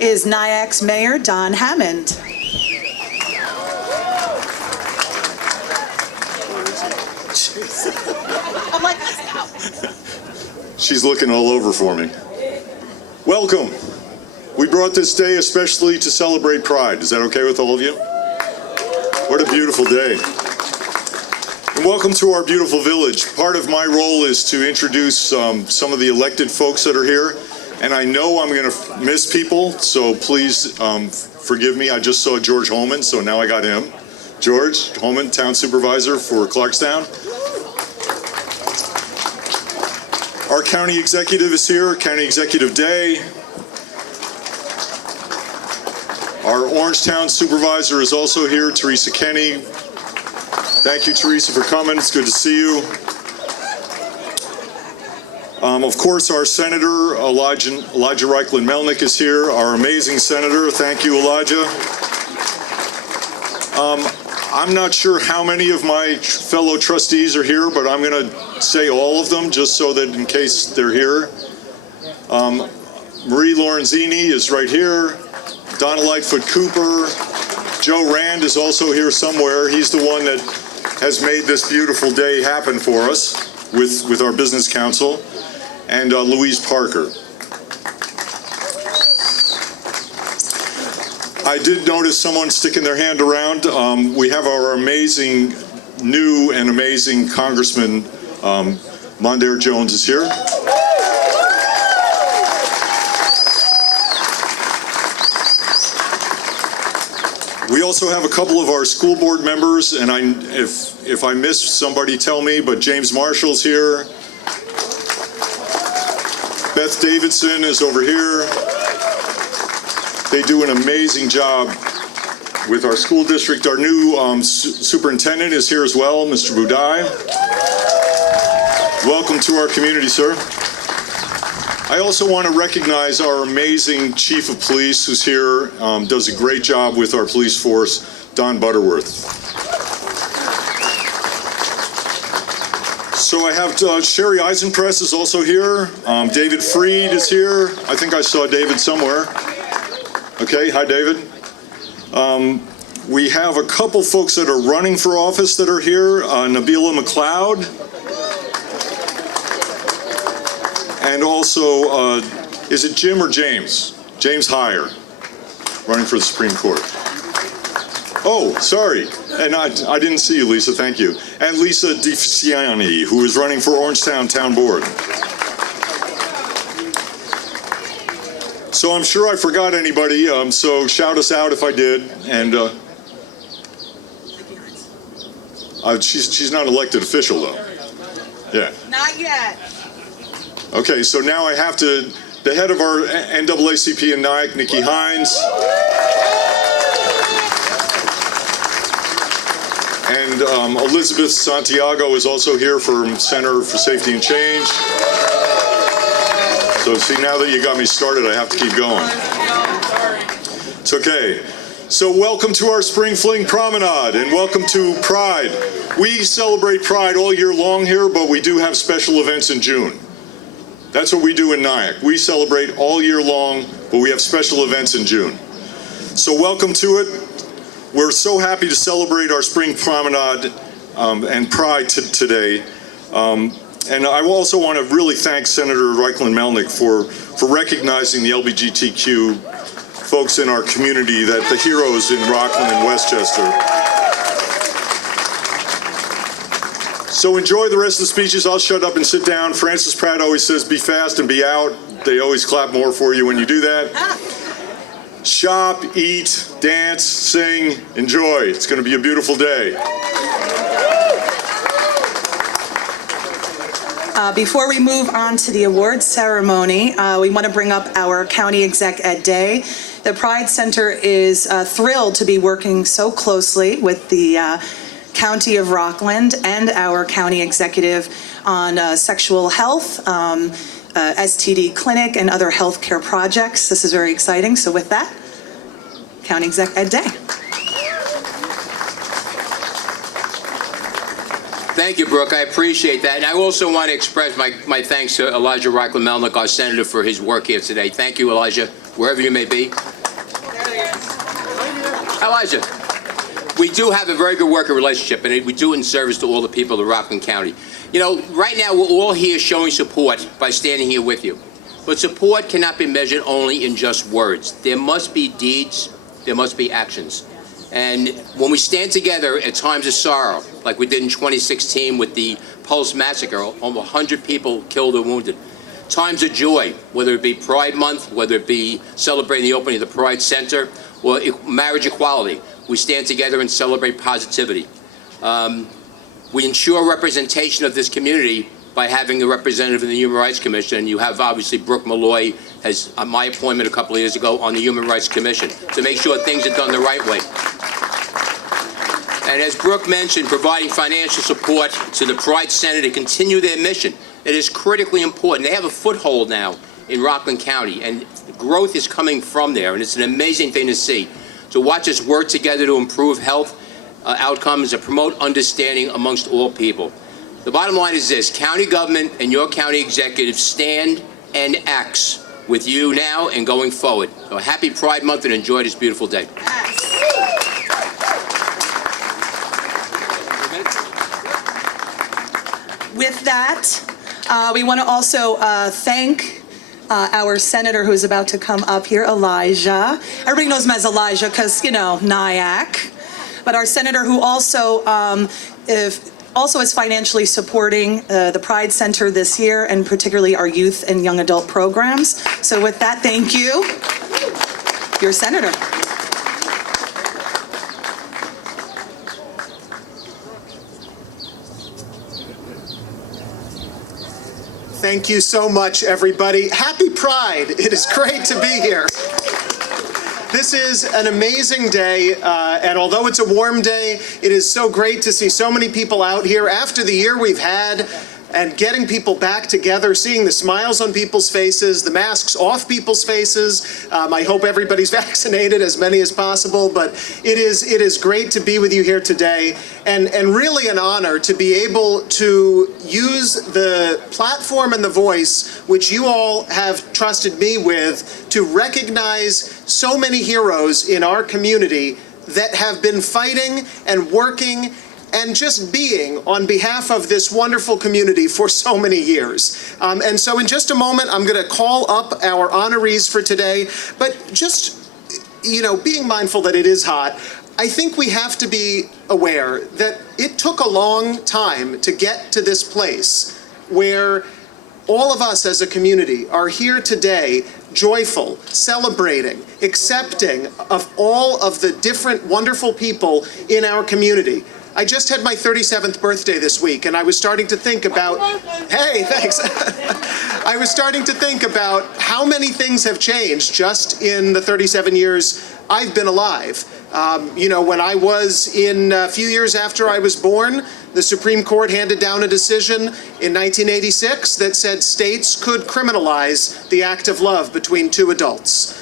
is Nyack's Mayor Don Hammond. I'm like, she's looking all over for me. Welcome. We brought this day especially to celebrate Pride. Is that okay with all of you? What a beautiful day. And welcome to our beautiful village. Part of my role is to introduce some of the elected folks that are here. And I know I'm going to miss people, so please forgive me. I just saw George Holman, so now I got him. George Holman, Town Supervisor for Clarkstown. Our County Executive is here, County Executive Day. Our Orangetown Supervisor is also here, Teresa Kenny. Thank you, Teresa, for coming. It's good to see you. Of course, our Senator, Elijah Reichlin-Melnick is here, our amazing Senator. Thank you, Elijah. I'm not sure how many of my fellow trustees are here, but I'm going to say all of them just so that in case they're here. Marie Lorenzini is right here. Donna Lightfoot Cooper. Joe Rand is also here somewhere. He's the one that has made this beautiful day happen for us with our business council. And Louise Parker. I did notice someone sticking their hand around. We have our amazing, new and amazing Congressman, Mondaire Jones is here. We also have a couple of our school board members, and if I missed somebody, tell me, but James Marshall's here. Beth Davidson is over here. They do an amazing job with our school district. Our new superintendent is here as well, Mr. Budai. Welcome to our community, sir. I also want to recognize our amazing Chief of Police who's here, does a great job with our police force, Don Butterworth. So I have Sherry Eisenpress is also here. David Freed is here. I think I saw David somewhere. Okay, hi David. We have a couple folks that are running for office that are here. Nabila McLeod. And also, is it Jim or James? James Heyer, running for the Supreme Court. Oh, sorry. And I didn't see you, Lisa, thank you. And Lisa DeFiциani, who is running for Orangetown Town Board. So I'm sure I forgot anybody, so shout us out if I did. And she's not an elected official, though. Yeah. Not yet. Okay, so now I have to, the head of our NAACP in Nyack, Nikki Hines. And Elizabeth Santiago is also here from Center for Safety and Change. So see, now that you got me started, I have to keep going. It's okay. So welcome to our Spring Fling Promenade and welcome to Pride. We celebrate Pride all year long here, but we do have special events in June. That's what we do in Nyack. We celebrate all year long, but we have special events in June. So welcome to it. We're so happy to celebrate our Spring Promenade and Pride today. And I also want to really thank Senator Reichlin-Melnick for recognizing the LGBTQ folks in our community, that the heroes in Rockland and Westchester. So enjoy the rest of the speeches. I'll shut up and sit down. Francis Pratt always says, be fast and be out. They always clap more for you when you do that. Shop, eat, dance, sing, enjoy. It's going to be a beautiful day. Before we move on to the awards ceremony, we want to bring up our County Exec Ed Day. The Pride Center is thrilled to be working so closely with the County of Rockland and our county executive on sexual health, STD clinic, and other healthcare projects. This is very exciting. So with that, County Exec Ed Day. Thank you, Brooke. I appreciate that. And I also want to express my thanks to Elijah Reichlin-Melnick, our senator, for his work here today. Thank you, Elijah. wherever you may be. Elijah, we do have a very good working relationship, and we do it in service to all the people of Rockland County. You know, right now we're all here showing support by standing here with you. But support cannot be measured only in just words. There must be deeds, there must be actions. And when we stand together at times of sorrow, like we did in 2016 with the Pulse Massacre, almost 100 people killed or wounded. Times of joy, whether it be Pride Month, whether it be celebrating the opening of the Pride Center, or marriage equality, we stand together and celebrate positivity. We ensure representation of this community by having a representative in the Human Rights Commission. And you have, obviously, Brooke Malloy has my appointment a couple of years ago on the Human Rights Commission to make sure things are done the right way. And as Brooke mentioned, providing financial support to the Pride Center to continue their mission. It is critically important. They have a foothold now in Rockland County, and growth is coming from there, and it's an amazing thing to see. To watch us work together to improve health outcomes and promote understanding amongst all people. The bottom line is this: county government and your county executive stand and acts with you now and going forward. So happy Pride Month and enjoy this beautiful day. With that, we want to also thank our senator who is about to come up here, Elijah. Everybody knows him as Elijah because, you know, NIAC. But our senator who also is financially supporting the Pride Center this year, and particularly our youth and young adult programs. So with that, thank you. Your senator. Thank you so much, everybody. Happy Pride. It is great to be here. This is an amazing day, and although it's a warm day, it is so great to see so many people out here after the year we've had, and getting people back together, seeing the smiles on people's faces, the masks off people's faces. I hope everybody's vaccinated, as many as possible, but it is great to be with you here today, and really an honor to be able to use the platform and the voice which you all have trusted me with to recognize so many heroes in our community that have been fighting and working and just being on behalf of this wonderful community for so many years. And so in just a moment, I'm going to call up our honorees for today. But just, you know, being mindful that it is hot, I think we have to be aware that it took a long time to get to this place where all of us as a community are here today, joyful, celebrating, accepting of all of the different wonderful people in our community. I just had my 37th birthday this week, and I was starting to think about, hey, thanks. I was starting to think about how many things have changed just in the 37 years I've been alive. You know, when I was a few years after I was born, the Supreme Court handed down a decision in 1986 that said states could criminalize the act of love between two adults.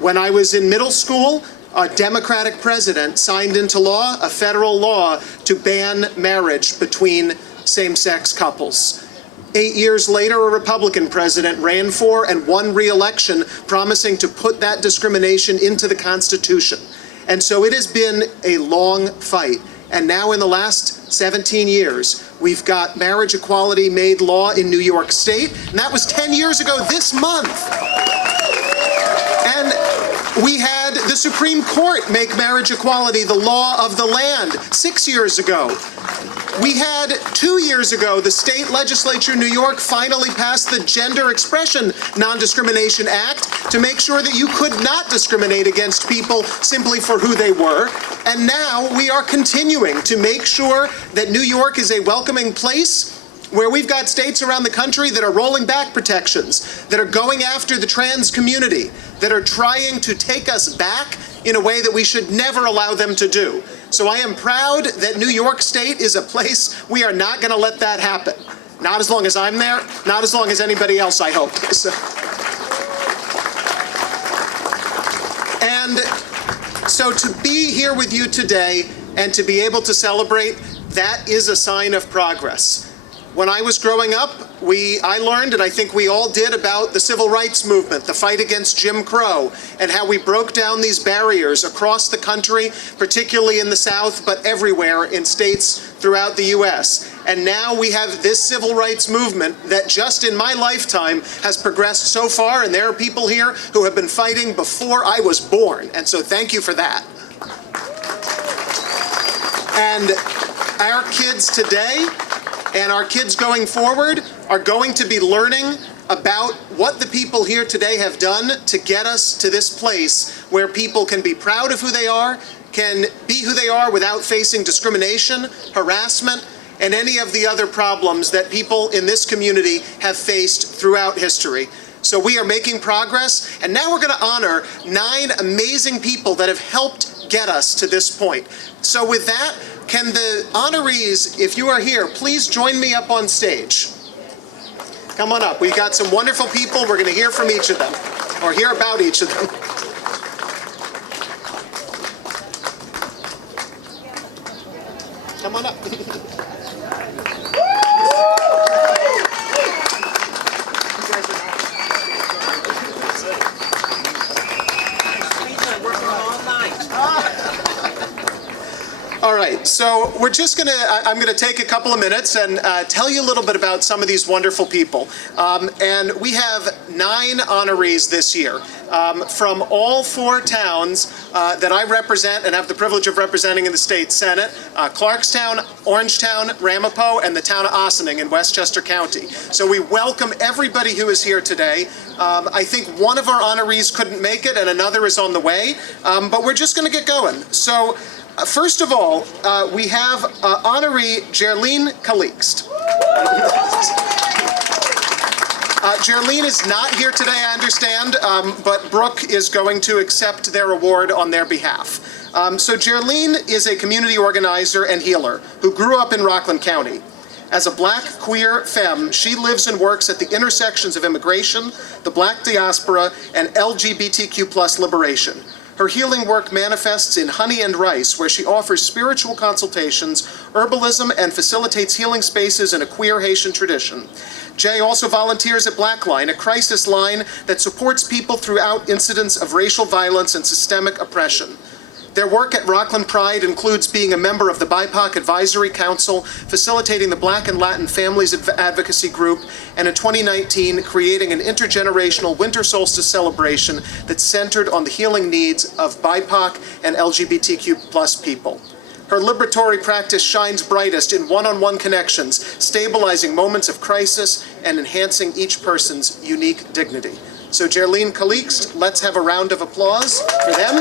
When I was in middle school, a Democratic president signed into law a federal law to ban marriage between same-sex couples. 8 years later, a Republican president ran for and won re-election, promising to put that discrimination into the Constitution. And so it has been a long fight. And now in the last 17 years, we've got marriage equality made law in New York State, and that was 10 years ago this month. And we had the Supreme Court make marriage equality the law of the land 6 years ago. We had 2 years ago, the state legislature in New York finally passed the Gender Expression Non-Discrimination Act to make sure that you could not discriminate against people simply for who they were. And now we are continuing to make sure that New York is a welcoming place where we've got states around the country that are rolling back protections, that are going after the trans community, that are trying to take us back in a way that we should never allow them to do. So I am proud that New York State is a place we are not going to let that happen. Not as long as I'm there, not as long as anybody else, I hope. And so to be here with you today and to be able to celebrate, that is a sign of progress. When I was growing up, I learned, and I think we all did, about the civil rights movement, the fight against Jim Crow, and how we broke down these barriers across the country, particularly in the South, but everywhere in states throughout the U.S. And now we have this civil rights movement that just in my lifetime has progressed so far, and there are people here who have been fighting before I was born, and so thank you for that. And our kids today and our kids going forward are going to be learning about what the people here today have done to get us to this place where people can be proud of who they are, can be who they are without facing discrimination, harassment, and any of the other problems that people in this community have faced throughout history. So we are making progress, and now we're going to honor 9 amazing people that have helped get us to this point. So with that, can the honorees, if you are here, please join me up on stage. Come on up. We've got some wonderful people. We're going to hear from each of them, or hear about each of them. Come on up. All right, so I'm gonna take a couple of minutes and tell you a little bit about some of these wonderful people. And we have 9 honorees this year from all 4 towns that I represent and have the privilege of representing in the state Senate: Clarkstown, Orangetown, Ramapo, and the town of Ossining in Westchester County. So we welcome everybody who is here today. I think one of our honorees couldn't make it and another is on the way, but we're just gonna get going. So. First of all, we have honoree Jerlyne Calixte. Jerlyne is not here today, I understand, but Brooke is going to accept their award on their behalf. So Jerlyne is a community organizer and healer who grew up in Rockland County. As a Black queer femme, she lives and works at the intersections of immigration, the Black diaspora, and LGBTQ+ liberation. Her healing work manifests in Honey and Rice, where she offers spiritual consultations, herbalism, and facilitates healing spaces in a queer Haitian tradition. Jay also volunteers at Blackline, a crisis line that supports people throughout incidents of racial violence and systemic oppression. Their work at Rockland Pride includes being a member of the BIPOC Advisory Council, facilitating the Black and Latin Families Advocacy Group, and in 2019, creating an intergenerational winter solstice celebration that's centered on the healing needs of BIPOC and LGBTQ+ people. Her liberatory practice shines brightest in one-on-one connections, stabilizing moments of crisis and enhancing each person's unique dignity. So Jerlyne Calixte, let's have a round of applause for them.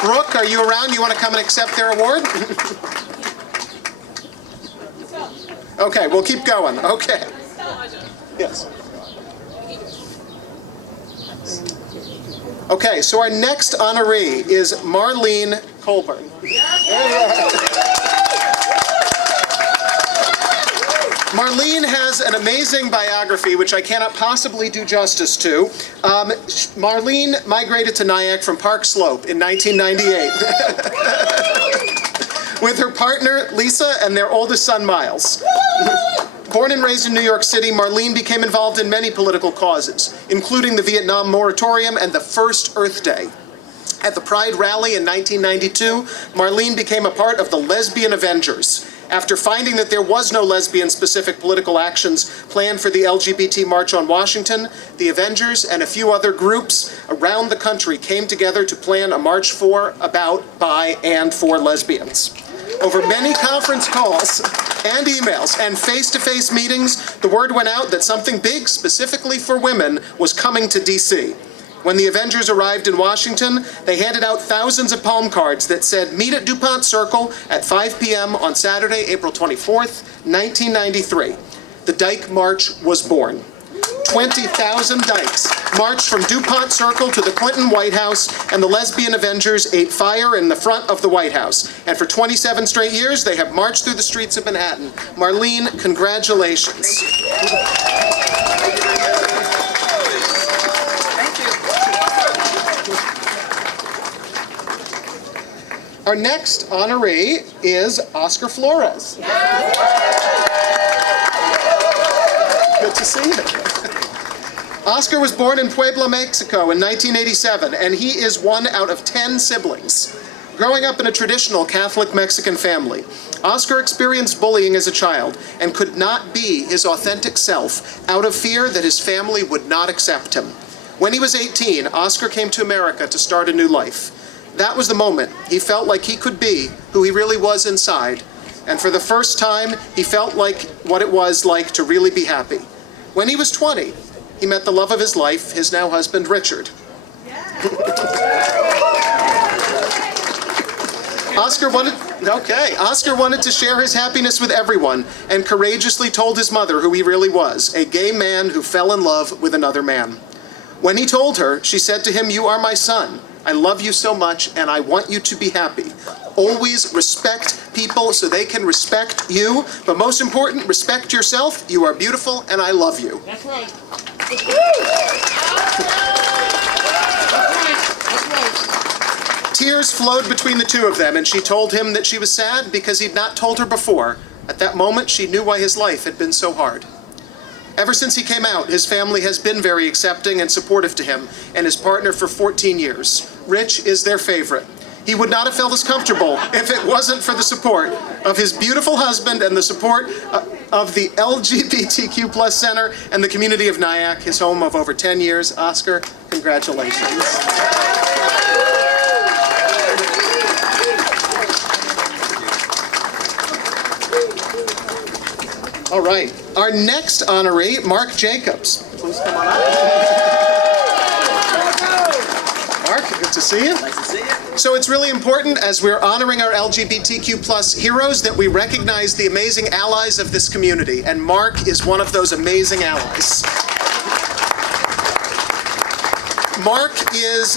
Brooke, are you around? You want to come and accept their award? Okay, we'll keep going. Okay. Yes. Okay, so our next honoree is Marlene Colburn. Marlene has an amazing biography, which I cannot possibly do justice to. Marlene migrated to Nyack from Park Slope in 1998 with her partner, Lisa, and their oldest son, Miles. Born and raised in New York City, Marlene became involved in many political causes, including the Vietnam Moratorium and the first Earth Day. At the Pride Rally in 1992, Marlene became a part of the Lesbian Avengers. After finding that there was no lesbian-specific political actions planned for the LGBT March on Washington, the Avengers and a few other groups around the country came together to plan a march for, about, by, and for lesbians. Over many conference calls and emails and face-to-face meetings, the word went out that something big, specifically for women, was coming to D.C. When the Avengers arrived in Washington, they handed out thousands of palm cards that said, "Meet at DuPont Circle at 5 p.m. on Saturday, April 24th, 1993. The Dyke March was born. 20,000 dykes marched from DuPont Circle to the Clinton White House, and the Lesbian Avengers ate fire in the front of the White House. And for 27 straight years, they have marched through the streets of Manhattan. Marlene, congratulations. Our next honoree is Oscar Flores. to see you. Oscar was born in Puebla, Mexico in 1987, and he is one out of 10 siblings. Growing up in a traditional Catholic Mexican family, Oscar experienced bullying as a child and could not be his authentic self out of fear that his family would not accept him. When he was 18, Oscar came to America to start a new life. That was the moment he felt like he could be who he really was inside. And for the first time, he felt like what it was like to really be happy. When he was 20, he met the love of his life, his now husband, Richard. Oscar wanted to share his happiness with everyone and courageously told his mother who he really was, a gay man who fell in love with another man. When he told her, she said to him, "You are my son. I love you so much and I want you to be happy. Always respect people so they can respect you, but most important, respect yourself. You are beautiful and I love you." That's right. Tears flowed between the two of them, and she told him that she was sad because he'd not told her before. At that moment, she knew why his life had been so hard. Ever since he came out, his family has been very accepting and supportive to him and his partner for 14 years. Rich is their favorite. He would not have felt as comfortable if it wasn't for the support of his beautiful husband and the support of the LGBTQ+ Center and the community of Nyack, his home of over 10 years. Oscar, congratulations. All right, our next honoree, Marc Jacobs. Please come on up. Marc, good to see you. Nice to see you. So it's really important as we're honoring our LGBTQ+ heroes that we recognize the amazing allies of this community, and Marc is one of those amazing allies. Marc is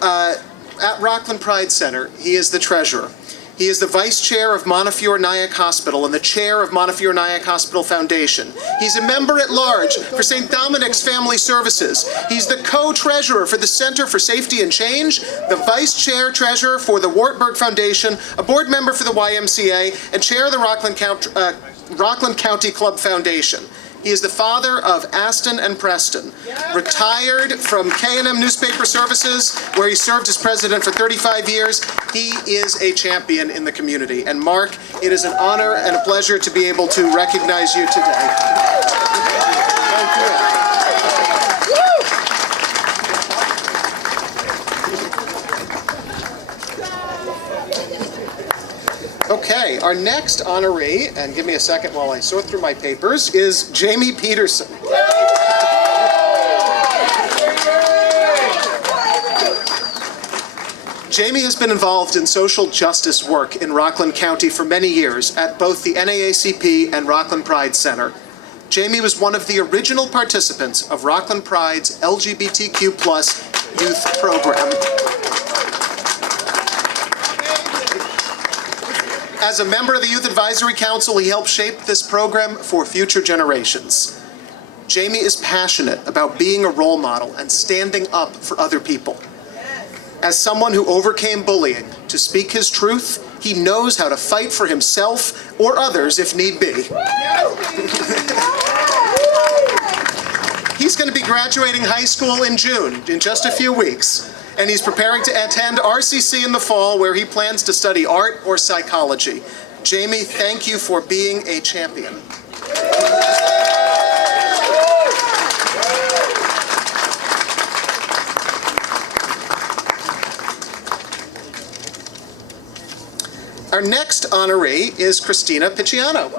at Reichlin Pride Center, he is the treasurer. He is the vice chair of Montefiore Nyack Hospital and the chair of Montefiore Nyack Hospital Foundation. He's a member at large for St. Dominic's Family Services. He's the co-treasurer for the Center for Safety and Change, the vice chair treasurer for the Wartburg Foundation, a board member for the YMCA, and chair of the Rockland County Club Foundation. He is the father of Aston and Preston, retired from K&M Newspaper Services, where he served as president for 35 years. He is a champion in the community. And Marc, it is an honor and a pleasure to be able to recognize you today. Thank you. Okay, our next honoree, and give me a second while I sort through my papers, is Jamey Petersen. Jamey has been involved in social justice work in Rockland County for many years at both the NAACP and Rockland Pride Center. Jamey was one of the original participants of Rockland Pride's LGBTQ+ youth program. As a member of the Youth Advisory Council, he helped shape this program for future generations. Jamey is passionate about being a role model and standing up for other people. As someone who overcame bullying to speak his truth, he knows how to fight for himself or others if need be. He's going to be graduating high school in June, in just a few weeks. And he's preparing to attend RCC in the fall, where he plans to study art or psychology. Jamey, thank you for being a champion. Our next honoree is Christina Picciano.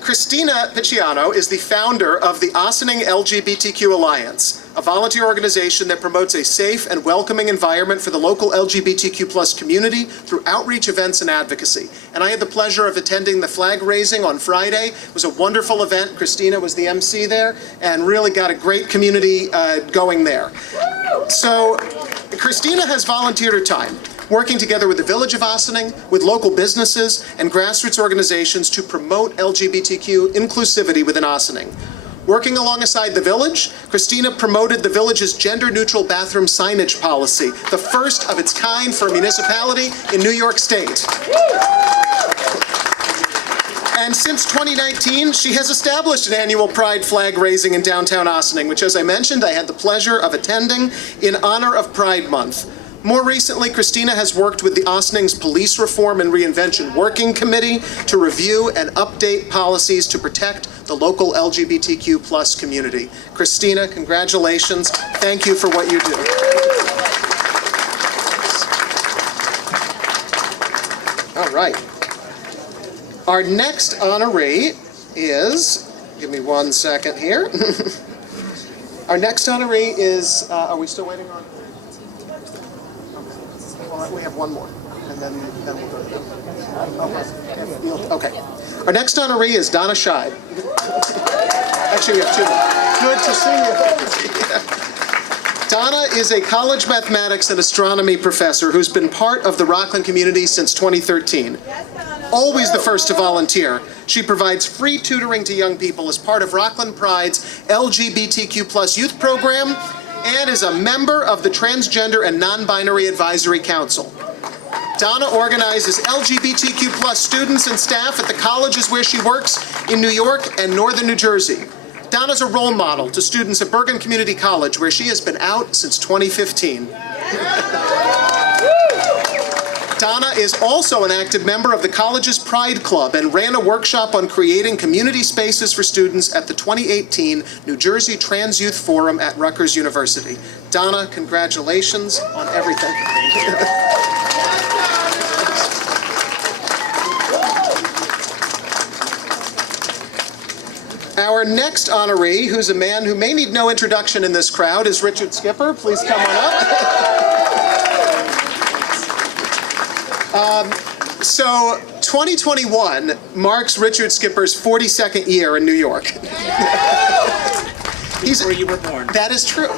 Christina Picciano is the founder of the Ossining LGBTQ Alliance, a volunteer organization that promotes a safe and welcoming environment for the local LGBTQ+ community through outreach events and advocacy. And I had the pleasure of attending the flag raising on Friday. It was a wonderful event. Christina was the MC there and really got a great community going there. So Christina has volunteered her time, working together with the Village of Ossining, with local businesses and grassroots organizations to promote LGBTQ inclusivity within Ossining. Working alongside the Village, Christina promoted the Village's gender-neutral bathroom signage policy, the first of its kind for a municipality in New York State. And since 2019, she has established an annual Pride flag raising in downtown Ossining, which, as I mentioned, I had the pleasure of attending in honor of Pride Month. More recently, Christina has worked with the Ossining's Police Reform and Reinvention Working Committee to review and update policies to protect the local LGBTQ+ community. Christina, congratulations. Thank you for what you do. All right. Our next honoree is, give me 1 second here. Our next honoree is, are we still waiting on? Well, we have one more, and then we'll go to them. Okay. Our next honoree is Donna Scheibe. Actually, we have two. Good to see you. Donna is a college mathematics and astronomy professor who's been part of the Rockland community since 2013. Always the first to volunteer, she provides free tutoring to young people as part of Rockland Pride's LGBTQ+ youth program and is a member of the Transgender and Non-Binary Advisory Council. Donna organizes LGBTQ+ students and staff at the colleges where she works in New York and northern New Jersey. Donna's a role model to students at Bergen Community College, where she has been out since 2015. Donna is also an active member of the college's Pride Club and ran a workshop on creating community spaces for students at the 2018 New Jersey Trans Youth Forum at Rutgers University. Donna, congratulations on everything. Our next honoree, who's a man who may need no introduction in this crowd, is Richard Skipper. Please come on up. So 2021 marks Richard Skipper's 42nd year in New York. Before you were born. That is true.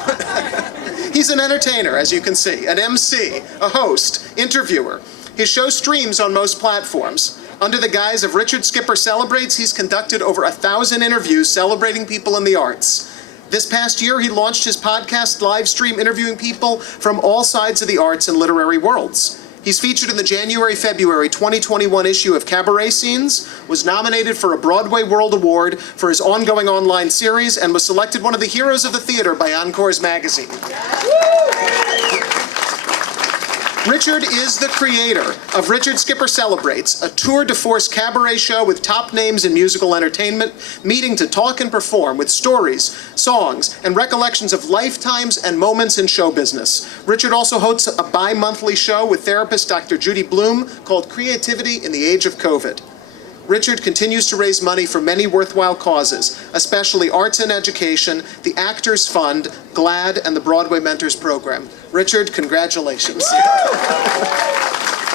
He's an entertainer, as you can see, an MC, a host, interviewer. His show streams on most platforms. Under the guise of Richard Skipper Celebrates, he's conducted over 1,000 interviews celebrating people in the arts. This past year, he launched his podcast live stream interviewing people from all sides of the arts and literary worlds. He's featured in the January-February 2021 issue of Cabaret Scenes, was nominated for a Broadway World Award for his ongoing online series, and was selected one of the heroes of the theater by Encore's magazine. Richard is the creator of Richard Skipper Celebrates, a tour de force cabaret show with top names in musical entertainment, meeting to talk and perform with stories, songs, and recollections of lifetimes and moments in show business. Richard also hosts a bi-monthly show with therapist Dr. Judy Bloom called Creativity in the Age of COVID. Richard continues to raise money for many worthwhile causes, especially arts and education, the Actors Fund, GLAD, and the Broadway Mentors Program. Richard, congratulations.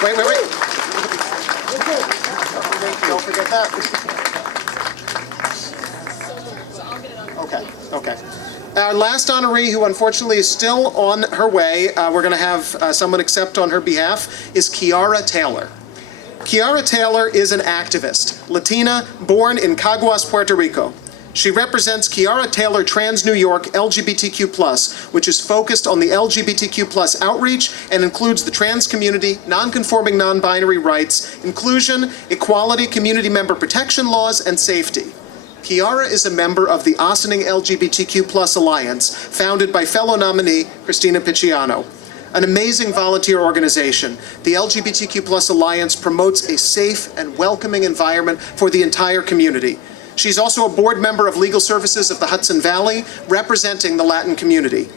Wait. Don't forget that. Okay. Our last honoree, who unfortunately is still on her way, we're going to have someone accept on her behalf, is Kiara Taylor. Kiara Taylor is an activist, Latina, born in Caguas, Puerto Rico. She represents Kiara Taylor Trans New York LGBTQ+, which is focused on the LGBTQ+ outreach and includes the trans community, non-conforming non-binary rights, inclusion, equality, community member protection laws, and safety. Kiara is a member of the Ossining LGBTQ+ Alliance, founded by fellow nominee Christina Picciano. An amazing volunteer organization, the LGBTQ+ Alliance promotes a safe and welcoming environment for the entire community. She's also a board member of Legal Services of the Hudson Valley, representing the Latin community.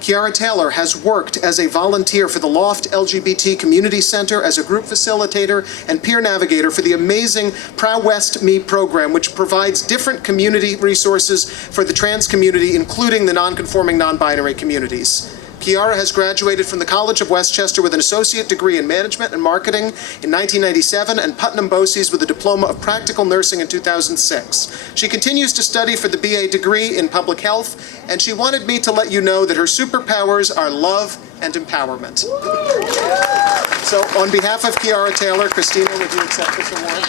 Kiara Taylor has worked as a volunteer for the Loft LGBT Community Center as a group facilitator and peer navigator for the amazing Prowest Me program, which provides different community resources for the trans community, including the non-conforming non-binary communities. Kiara has graduated from the College of Westchester with an associate degree in management and marketing in 1997 and Putnam Bose's with a diploma of practical nursing in 2006. She continues to study for the BA degree in public health, and she wanted me to let you know that her superpowers are love and empowerment. So on behalf of Kiara Taylor, Christina, would you accept this award?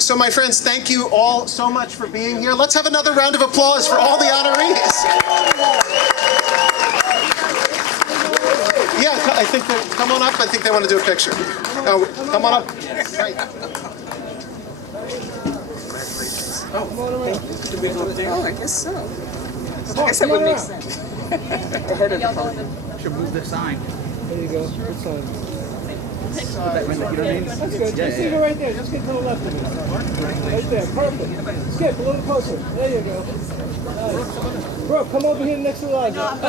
So my friends, thank you all so much for being here. Let's have another round of applause for all the honorees. Yeah, I think come on up. I think they want to do a picture. Oh, come on up. Right. Oh, I guess so. I guess that would make sense. Ahead of the podium. Should move the sign. There you go. Good sign. You know what I mean? That's good. Just leave it right there. Just get to the left of it. Right there. Perfect. Skip a little closer. There you go. Nice. Bro, come over here next to Elijah.